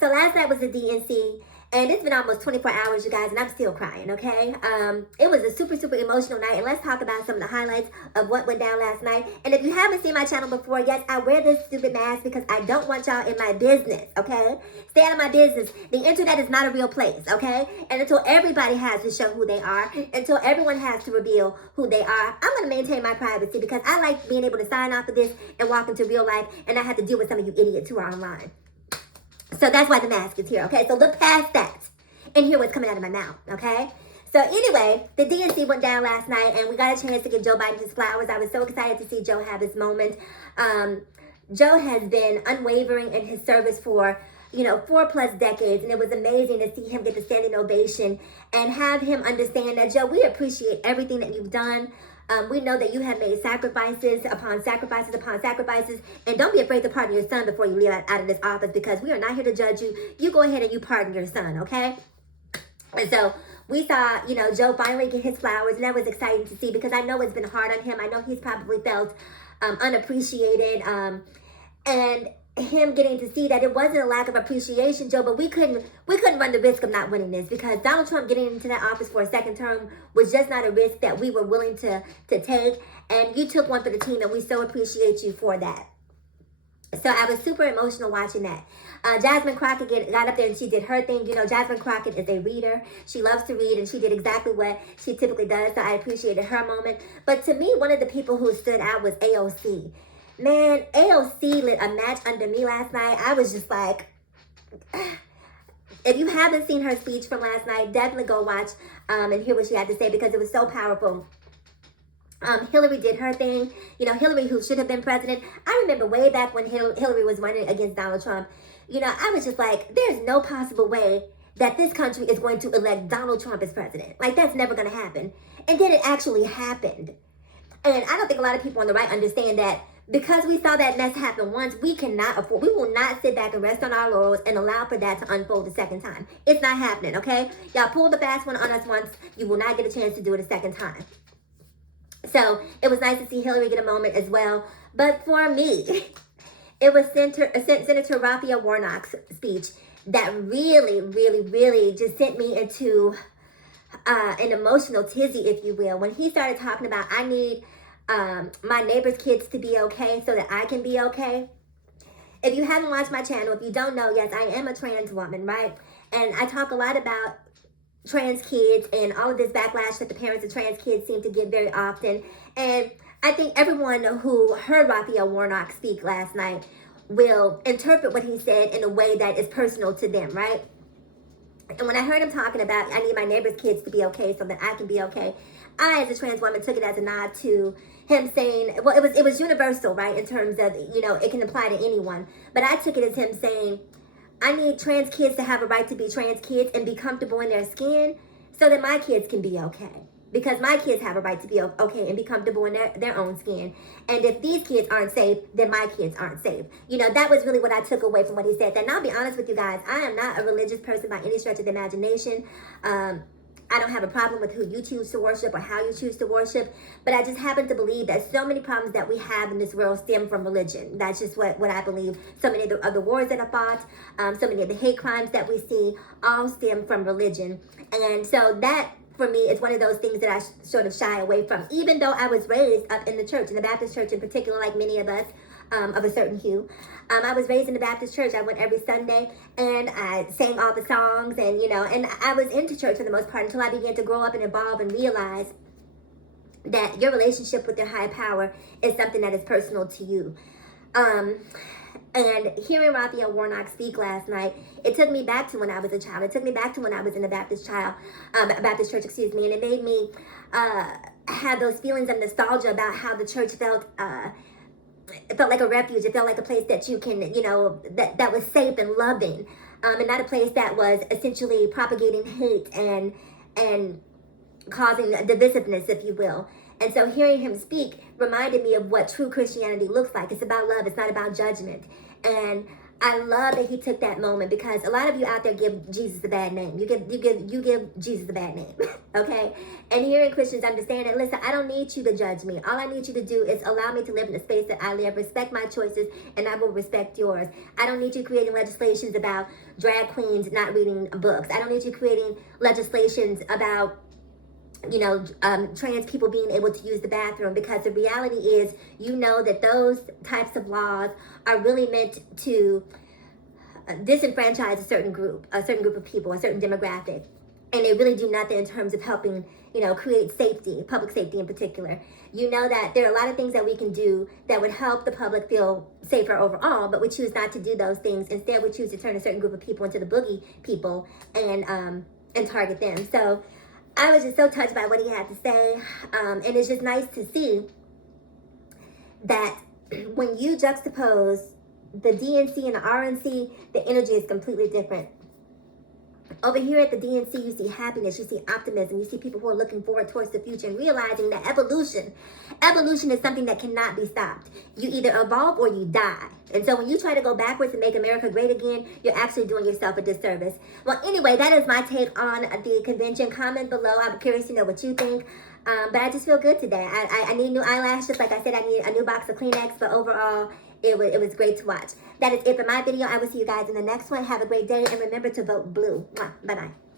So last night was the DNC, and it's been almost 24 hours, you guys, and I'm still crying, okay? It was a super, super emotional night, and let's talk about some of the highlights of what went down last night. And if you haven't seen my channel before, yes, I wear this stupid mask because I don't want y'all in my business, okay? Stay out of my business. The internet is not a real place, okay? And until everybody has to show who they are, until everyone has to reveal who they are, I'm going to maintain my privacy because I like being able to sign off of this and walk into real life and not have to deal with some of you idiots who are online. So that's why the mask is here, okay? So look past that and hear what's coming out of my mouth, okay? So anyway, the DNC went down last night, and we got a chance to give Joe Biden his flowers. I was so excited to see Joe have his moment. Joe has been unwavering in his service for, 4+ decades, and it was amazing to see him get the standing ovation and have him understand that, Joe, we appreciate everything that you've done. We know that you have made sacrifices upon sacrifices upon sacrifices, and don't be afraid to pardon your son before you leave out of this office, because we are not here to judge you. You go ahead and you pardon your son, okay? And so we saw, Joe finally get his flowers, and that was exciting to see because I know it's been hard on him. I know he's probably felt unappreciated, and him getting to see that it wasn't a lack of appreciation, Joe, but we couldn't run the risk of not winning this, because Donald Trump getting into that office for a second term was just not a risk that we were willing to take, and you took one for the team, and we so appreciate you for that. So I was super emotional watching that. Jasmine Crockett got up there and she did her thing. Jasmine Crockett is a reader. She loves to read, and she did exactly what she typically does, so I appreciated her moment. But to me, one of the people who stood out was AOC. Man, AOC lit a match under me last night. I was just like, if you haven't seen her speech from last night, definitely go watch and hear what she had to say, because it was so powerful. Hillary did her thing. Hillary, who should have been president. I remember way back when Hillary was running against Donald Trump. I was just like, there's no possible way that this country is going to elect Donald Trump as president. Like, that's never going to happen. And then it actually happened. And I don't think a lot of people on the right understand that because we saw that mess happen once, we will not sit back and rest on our laurels and allow for that to unfold a second time. It's not happening, okay? Y'all pulled the fast one on us once. You will not get a chance to do it a second time. So it was nice to see Hillary get a moment as well. But for me, it was Senator Raphael Warnock's speech that really, really, really just sent me into an emotional tizzy, if you will. When he started talking about, I need my neighbor's kids to be okay so that I can be okay. If you haven't watched my channel, if you don't know, yes, I am a trans woman, right? And I talk a lot about trans kids and all of this backlash that the parents of trans kids seem to get very often. And I think everyone who heard Raphael Warnock speak last night will interpret what he said in a way that is personal to them, right? And when I heard him talking about, I need my neighbor's kids to be okay so that I can be okay, I, as a trans woman, took it as a nod to him saying, well, it was universal, right, in terms of, it can apply to anyone. But I took it as him saying, I need trans kids to have a right to be trans kids and be comfortable in their skin so that my kids can be okay. Because my kids have a right to be okay and be comfortable in their own skin. And if these kids aren't safe, then my kids aren't safe. That was really what I took away from what he said. And I'll be honest with you guys, I am not a religious person by any stretch of the imagination. I don't have a problem with who you choose to worship or how you choose to worship, but I just happen to believe that so many problems that we have in this world stem from religion. That's just what I believe. So many of the wars that are fought, so many of the hate crimes that we see, all stem from religion. And so that, for me, is one of those things that I sort of shy away from, even though I was raised up in the church, in the Baptist church in particular, like many of us, of a certain hue. I was raised in the Baptist church. I went every Sunday, and I sang all the songs, and and I was into church for the most part until I began to grow up and evolve and realize that your relationship with your higher power is something that is personal to you. And hearing Raphael Warnock speak last night, it took me back to when I was a child. It took me back to when I was in the Baptist church, and it made me have those feelings of nostalgia about how the church felt. It felt like a refuge. It felt like a place that you can, that was safe and loving, and not a place that was essentially propagating hate and causing divisiveness, if you will. And so hearing him speak reminded me of what true Christianity looks like. It's about love. It's not about judgment. And I love that he took that moment, because a lot of you out there give Jesus a bad name. You give Jesus a bad name, okay? And hearing Christians understand that, listen, I don't need you to judge me. All I need you to do is allow me to live in the space that I live, respect my choices, and I will respect yours. I don't need you creating legislations about drag queens not reading books. I don't need you creating legislations about trans people being able to use the bathroom, because the reality is, that those types of laws are really meant to disenfranchise a certain group of people, a certain demographic, and they really do nothing in terms of helping, create safety, public safety in particular. That there are a lot of things that we can do that would help the public feel safer overall, but we choose not to do those things. Instead, we choose to turn a certain group of people into the boogie people and target them. So I was just so touched by what he had to say, and it's just nice to see that when you juxtapose the DNC and the RNC, the energy is completely different. Over here at the DNC, you see happiness, you see optimism, you see people who are looking forward towards the future and realizing that evolution is something that cannot be stopped. You either evolve or you die. And so when you try to go backwards and make America great again, you're actually doing yourself a disservice. Well, anyway, that is my take on the convention. Comment below. I'm curious to know what you think. But I just feel good today. I need new eyelashes. Like I said, I need a new box of Kleenex. But overall, it was great to watch. That is it for my video. I will see you guys in the next one. Have a great day. And remember to vote blue. Bye-bye.